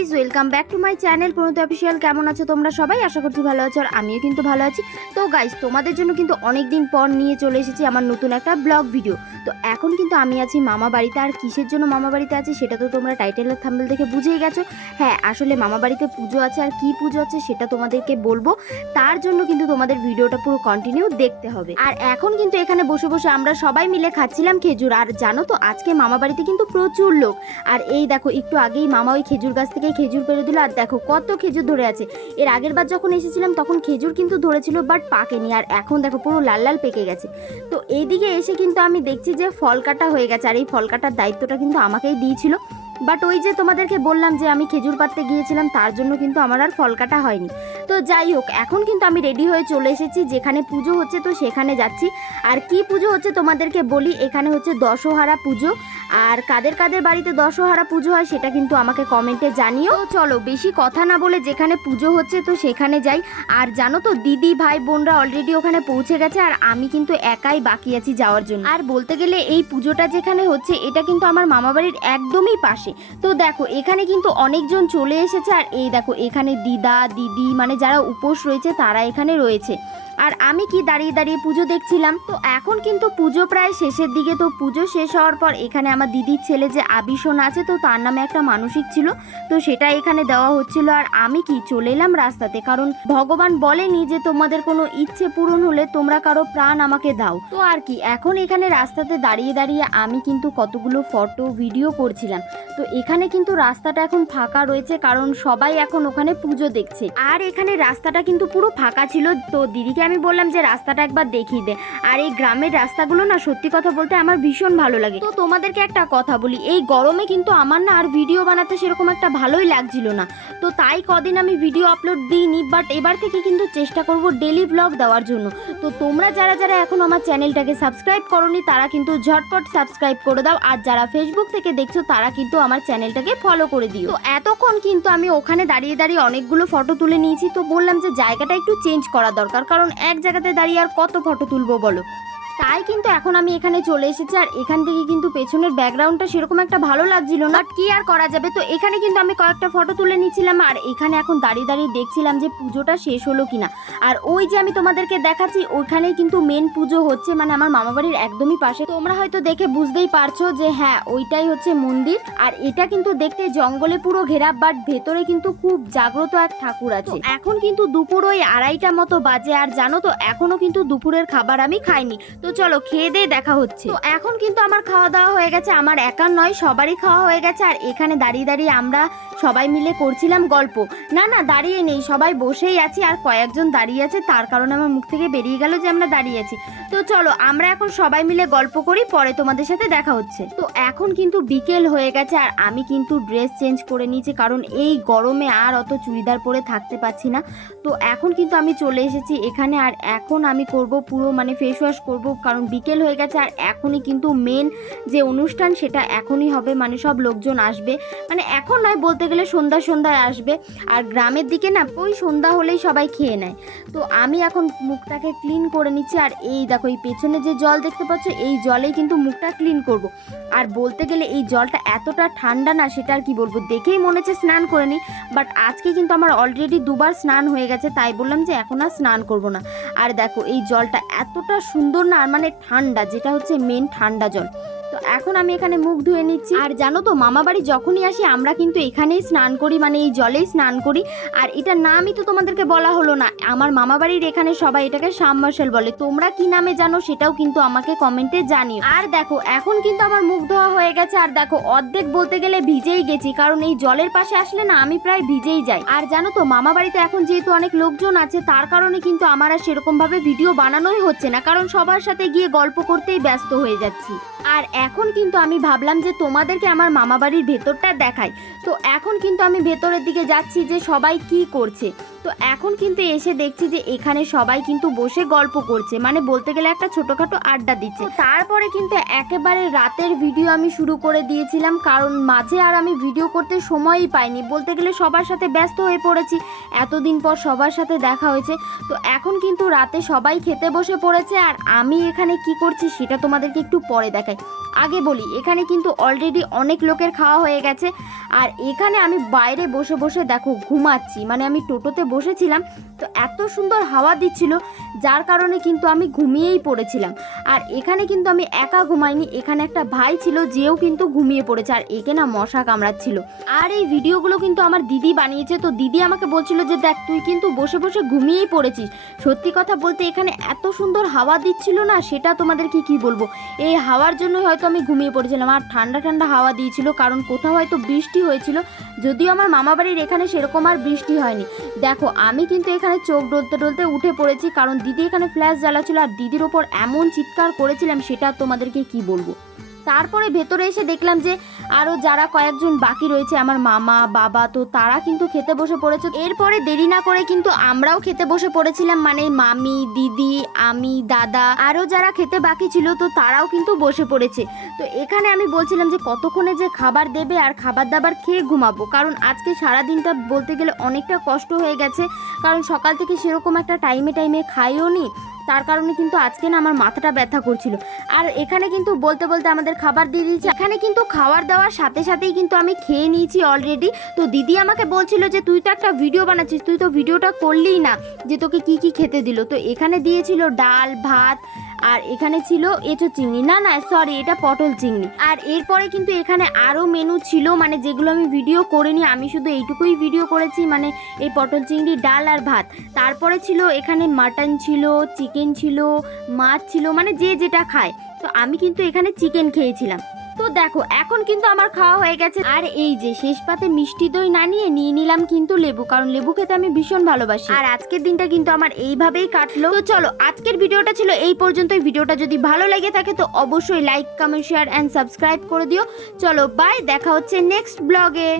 Guys, welcome back to my channel Pranati official. কেমন আছো তোমরা সবাই? আশা করছি ভালো আছো, আর আমিও কিন্তু ভালো আছি। তো গাইজ, তোমাদের জন্য কিন্তু অনেক দিন পর নিয়ে চলে এসেছি আমার নতুন একটা ব্লগ ভিডিও। তো এখন কিন্তু আমি আছি মামা বাড়িতে। আর কিসের জন্য মামা বাড়িতে আছি সেটা তো তোমরা টাইটেল আর থাম্বনেল দেখে বুঝেই গেছো। হ্যাঁ, আসলে মামা বাড়িতে পুজো আছে, আর কি পুজো আছে সেটা তোমাদেরকে বলবো। তার জন্য কিন্তু তোমাদের ভিডিওটা পুরো কন্টিনিউ দেখতে হবে। আর এখন কিন্তু এখানে বসে বসে আমরা সবাই মিলে খাচ্ছিলাম খেজুর। আর জানো তো, আজকে মামা বাড়িতে কিন্তু প্রচুর লোক। আর এই দেখো, একটু আগেই মামা ওই খেজুর গাছ থেকে খেজুর পেড়ে দিল। আর দেখো কত খেজুর ধরে আছে। এর আগের বার যখন এসেছিলাম তখন খেজুর কিন্তু ধরেছিল, বাট পাকেনি। আর এখন দেখো পুরো লাল লাল পেকে গেছে। তো এইদিকে এসে কিন্তু আমি দেখছি যে ফল কাটা হয়ে গেছে। আর এই ফল কাটার দায়িত্বটা কিন্তু আমাকেই দিয়েছিল। বাট ওই যে তোমাদেরকে বললাম যে আমি খেজুর পাড়তে গিয়েছিলাম, তার জন্য কিন্তু আমার আর ফল কাটা হয়নি। তো যাই হোক, এখন কিন্তু আমি রেডি হয়ে চলে এসেছি যেখানে পুজো হচ্ছে, তো সেখানে যাচ্ছি। আর কি পুজো হচ্ছে তোমাদেরকে বলি, এখানে হচ্ছে দশহারা পুজো। আর কাদের কাদের বাড়িতে দশহারা পুজো হয় সেটা কিন্তু আমাকে কমেন্টে জানিও। তো চলো বেশি কথা না বলে যেখানে পুজো হচ্ছে তো সেখানে যাই। আর জানো তো, দিদি ভাই বোনরা অলরেডি ওখানে পৌঁছে গেছে, আর আমি কিন্তু একাই বাকি আছি যাওয়ার জন্য। আর বলতে গেলে এই পুজোটা যেখানে হচ্ছে এটা কিন্তু আমার মামাবাড়ির একদমই পাশে। তো দেখো এখানে কিন্তু অনেকজন চলে এসেছে। আর এই দেখো, এখানে দিদা দিদি মানে যারা উপোস রয়েছে তারা এখানে রয়েছে। আর আমি কি দাঁড়িয়ে দাঁড়িয়ে পুজো দেখছিলাম। তো এখন কিন্তু পুজো প্রায় শেষের দিকে। তো পুজো শেষ হওয়ার পর এখানে আমার দিদির ছেলে যে আবিশন আছে, তো তার নামে একটা মানসিক ছিল, তো সেটা এখানে দেওয়া হচ্ছিল। আর আমি কি চলে এলাম রাস্তাতে, কারণ ভগবান বলেনি যে তোমাদের কোনো ইচ্ছে পূরণ হলে তোমরা কারো প্রাণ আমাকে দাও। তো আর কি, এখন এখানে রাস্তাতে দাঁড়িয়ে দাঁড়িয়ে আমি কিন্তু কতগুলো ফটো ভিডিও করছিলাম। তো এখানে কিন্তু রাস্তাটা এখন ফাঁকা রয়েছে, কারণ সবাই এখন ওখানে পুজো দেখছে। আর এখানে রাস্তাটা কিন্তু পুরো ফাঁকা ছিল। তো দিদিকে আমি বললাম যে রাস্তাটা একবার দেখিয়ে দে। আর এই গ্রামের রাস্তাগুলো না, সত্যি কথা বলতে আমার ভীষণ ভালো লাগে। তো তোমাদেরকে একটা কথা বলি, এই গরমে কিন্তু আমার না আর ভিডিও বানাতে সেরকম একটা ভালোই লাগছিল না। তো তাই কদিন আমি ভিডিও আপলোড দিইনি, বাট এবার থেকে কিন্তু চেষ্টা করব ডেলি ব্লগ দেওয়ার জন্য। তো তোমরা যারা যারা এখন আমার চ্যানেলটাকে সাবস্ক্রাইব করোনি তারা কিন্তু ঝটপট সাবস্ক্রাইব করে দাও। আর যারা ফেসবুক থেকে দেখছো তারা কিন্তু আমার চ্যানেলটাকে ফলো করে দিও। তো এতক্ষণ কিন্তু আমি ওখানে দাঁড়িয়ে দাঁড়িয়ে অনেকগুলো ফটো তুলে নিয়েছি। তো বললাম যে জায়গাটা একটু চেঞ্জ করা দরকার, কারণ এক জায়গাতে দাঁড়িয়ে আর কত ফটো তুলবো বলো। তাই কিন্তু এখন আমি এখানে চলে এসেছি। আর এখান থেকে কিন্তু পেছনের ব্যাকগ্রাউন্ডটা সেরকম একটা ভালো লাগছিল না, কি আর করা যাবে। তো এখানে কিন্তু আমি কয়েকটা ফটো তুলে নিচ্ছিলাম। আর এখানে এখন দাঁড়িয়ে দাঁড়িয়ে দেখছিলাম যে পুজোটা শেষ হলো কিনা। আর ওই যে আমি তোমাদেরকে দেখাচ্ছি, ওইখানেই কিন্তু মেন পুজো হচ্ছে, মানে আমার মামাবাড়ির একদমই পাশে। তোমরা হয়তো দেখে বুঝতেই পারছো যে হ্যাঁ, ওইটাই হচ্ছে মন্দির। আর এটা কিন্তু দেখতে জঙ্গলে পুরো ঘেরা, বাট ভেতরে কিন্তু খুব জাগ্রত এক ঠাকুর আছে। এখন কিন্তু দুপুর ওই 2:30 মতো বাজে। আর জানো তো, এখনো কিন্তু দুপুরের খাবার আমি খাইনি। তো চলো খেয়ে দিয়ে দেখা হচ্ছে। তো এখন কিন্তু আমার খাওয়া দাওয়া হয়ে গেছে, আমার একার নয় সবারই খাওয়া হয়ে গেছে। আর এখানে দাঁড়িয়ে দাঁড়িয়ে আমরা সবাই মিলে করছিলাম গল্প। না না, দাঁড়িয়ে নেই, সবাই বসেই আছি। আর কয়েকজন দাঁড়িয়ে আছে, তার কারণে আমার মুখ থেকে বেরিয়ে গেল যে আমরা দাঁড়িয়ে আছি। তো চলো আমরা এখন সবাই মিলে গল্প করি, পরে তোমাদের সাথে দেখা হচ্ছে। তো এখন কিন্তু বিকেল হয়ে গেছে, আর আমি কিন্তু ড্রেস চেঞ্জ করে নিয়েছি, কারণ এই গরমে আর অত চুড়িদার পরে থাকতে পারছি না। তো এখন কিন্তু আমি চলে এসেছি এখানে। আর এখন আমি করব পুরো মানে ফেস ওয়াশ করব, কারণ বিকেল হয়ে গেছে। আর এখনই কিন্তু মেন যে অনুষ্ঠান সেটা এখনই হবে, মানে সব লোকজন আসবে, মানে এখন নয়, বলতে গেলে সন্ধ্যায় আসবে। আর গ্রামের দিকে না ওই সন্ধ্যা হলেই সবাই খেয়ে নেয়। তো আমি এখন মুখটাকে ক্লিন করে নিচ্ছি। আর এই দেখো, এই পেছনে যে জল দেখতে পাচ্ছ, এই জলেই কিন্তু মুখটা ক্লিন করব। আর বলতে গেলে এই জলটা এতটা ঠান্ডা না, সেটা আর কি বলবো, দেখেই মনে হচ্ছে স্নান করে নিই। বাট আজকে কিন্তু আমার অলরেডি 2বার স্নান হয়ে গেছে, তাই বললাম যে এখন আর স্নান করব না। আর দেখো এই জলটা এতটা সুন্দর না, আর মানে ঠান্ডা, যেটা হচ্ছে মেন ঠান্ডা জল। তো এখন আমি এখানে মুখ ধুয়ে নিচ্ছি। আর জানো তো, মামা বাড়ি যখনই আসি আমরা কিন্তু এখানেই স্নান করি, মানে এই জলেই স্নান করি। আর এটার নামই তো তোমাদেরকে বলা হলো না, আমার মামা বাড়ির এখানে সবাই এটাকে সাবমার্শেল বলে। তোমরা কি নামে জানো সেটাও কিন্তু আমাকে কমেন্টে জানিও। আর দেখো এখন কিন্তু আমার মুখ ধোয়া হয়ে গেছে। আর দেখো অর্ধেক বলতে গেলে ভিজেই গেছি, কারণ এই জলের পাশে আসলে না আমি প্রায় ভিজেই যাই। আর জানো তো, মামা বাড়িতে এখন যেহেতু অনেক লোকজন আছে, তার কারণে কিন্তু আমার আর সেরকম ভাবে ভিডিও বানানোই হচ্ছে না, কারণ সবার সাথে গিয়ে গল্প করতেই ব্যস্ত হয়ে যাচ্ছি। আর এখন কিন্তু আমি ভাবলাম যে তোমাদেরকে আমার মামা বাড়ির ভেতরটা দেখাই। তো এখন কিন্তু আমি ভেতরের দিকে যাচ্ছি যে সবাই কি করছে। তো এখন কিন্তু এসে দেখছি যে এখানে সবাই কিন্তু বসে গল্প করছে, মানে বলতে গেলে একটা ছোটখাটো আড্ডা দিচ্ছে। তারপরে কিন্তু একেবারে রাতের ভিডিও আমি শুরু করে দিয়েছিলাম, কারণ মাঝে আর আমি ভিডিও করতে সময়ই পাইনি, বলতে গেলে সবার সাথে ব্যস্ত হয়ে পড়েছি। এতদিন পর সবার সাথে দেখা হয়েছে। তো এখন কিন্তু রাতে সবাই খেতে বসে পড়েছে, আর আমি এখানে কি করছি সেটা তোমাদেরকে একটু পরে দেখাই। আগে বলি এখানে কিন্তু অলরেডি অনেক লোকের খাওয়া হয়ে গেছে, আর এখানে আমি বাইরে বসে বসে দেখো ঘুমাচ্ছি, মানে আমি টোটোতে বসেছিলাম তো এত সুন্দর হাওয়া দিচ্ছিল যার কারণে কিন্তু আমি ঘুমিয়েই পড়েছিলাম। আর এখানে কিন্তু আমি একা ঘুমাইনি, এখানে একটা ভাই ছিল যেও কিন্তু ঘুমিয়ে পড়েছে, আর একে না মশা কামড়াচ্ছিল। আর এই ভিডিওগুলো কিন্তু আমার দিদি বানিয়েছে, তো দিদি আমাকে বলছিল যে দেখ তুই কিন্তু বসে বসে ঘুমিয়েই পড়েছিস। সত্যি কথা বলতে এখানে এত সুন্দর হাওয়া দিচ্ছিল না, সেটা তোমাদেরকে কি বলবো, এই হাওয়ার জন্যই হয়তো আমি ঘুমিয়ে পড়েছিলাম। আর ঠান্ডা ঠান্ডা হাওয়া দিয়েছিল, কারণ কোথাও হয়তো বৃষ্টি হয়েছিল, যদিও আমার মামা বাড়ির এখানে সেরকম আর বৃষ্টি হয়নি। দেখো আমি কিন্তু এখানে চোখ ডলতে ডলতে উঠে পড়েছি, কারণ দিদি এখানে ফ্ল্যাশ জ্বালাচ্ছিল আর দিদির ওপর এমন চিৎকার করেছিলাম সেটা তোমাদেরকে কি বলবো। তারপরে ভেতরে এসে দেখলাম যে আরও যারা কয়েকজন বাকি রয়েছে আমার মামা বাবা, তো তারা কিন্তু খেতে বসে পড়েছে। এরপরে দেরি না করে কিন্তু আমরাও খেতে বসে পড়েছিলাম, মানে মামি, দিদি, আমি, দাদা, আরও যারা খেতে বাকি ছিল তো তারাও কিন্তু বসে পড়েছে। তো এখানে আমি বলছিলাম যে কতক্ষণে যে খাবার দেবে আর খাবার দাবার খেয়ে ঘুমাবো, কারণ আজকে সারাদিনটা বলতে গেলে অনেকটা কষ্ট হয়ে গেছে, কারণ সকাল থেকে সেরকম একটা টাইমে খাইও নি, তার কারণে কিন্তু আজকে না আমার মাথাটা ব্যথা করছিল। আর এখানে কিন্তু বলতে বলতে আমাদের খাবার দিয়ে দিয়েছে, এখানে কিন্তু খাবার দেওয়ার সাথে সাথেই কিন্তু আমি খেয়ে নিয়েছি অলরেডি। তো দিদি আমাকে বলছিল যে তুই তো একটা ভিডিও বানাচ্ছিস, তুই তো ভিডিওটা করলি না যে তোকে কি কি খেতে দিল। তো এখানে দিয়েছিল ডাল ভাত, আর এখানে ছিল এঁচোড় চিংড়ি, না সরি এটা পটল চিংড়ি। আর এরপরে কিন্তু এখানে আরও মেনু ছিল, মানে যেগুলো আমি ভিডিও করিনি, আমি শুধু এইটুকুই ভিডিও করেছি, মানে এই পটল চিংড়ি, ডাল আর ভাত। তারপরে ছিল এখানে মাটন ছিল, চিকেন ছিল, মাছ ছিল, মানে যে যেটা খায়। তো আমি কিন্তু এখানে চিকেন খেয়েছিলাম। তো দেখো এখন কিন্তু আমার খাওয়া হয়ে গেছে, আর এই যে শেষ পাতে মিষ্টি দই না নিয়ে নিলাম কিন্তু লেবু, কারণ লেবু খেতে আমি ভীষণ ভালোবাসি। আর আজকের দিনটা কিন্তু আমার এইভাবেই কাটলো। তো চলো আজকের ভিডিওটা ছিল এই পর্যন্তই। ভিডিওটা যদি ভালো লেগে থাকে তো অবশ্যই like, comment, share and subscribe করে দিও। চলো বাই, দেখা হচ্ছে নেক্সট ব্লগে।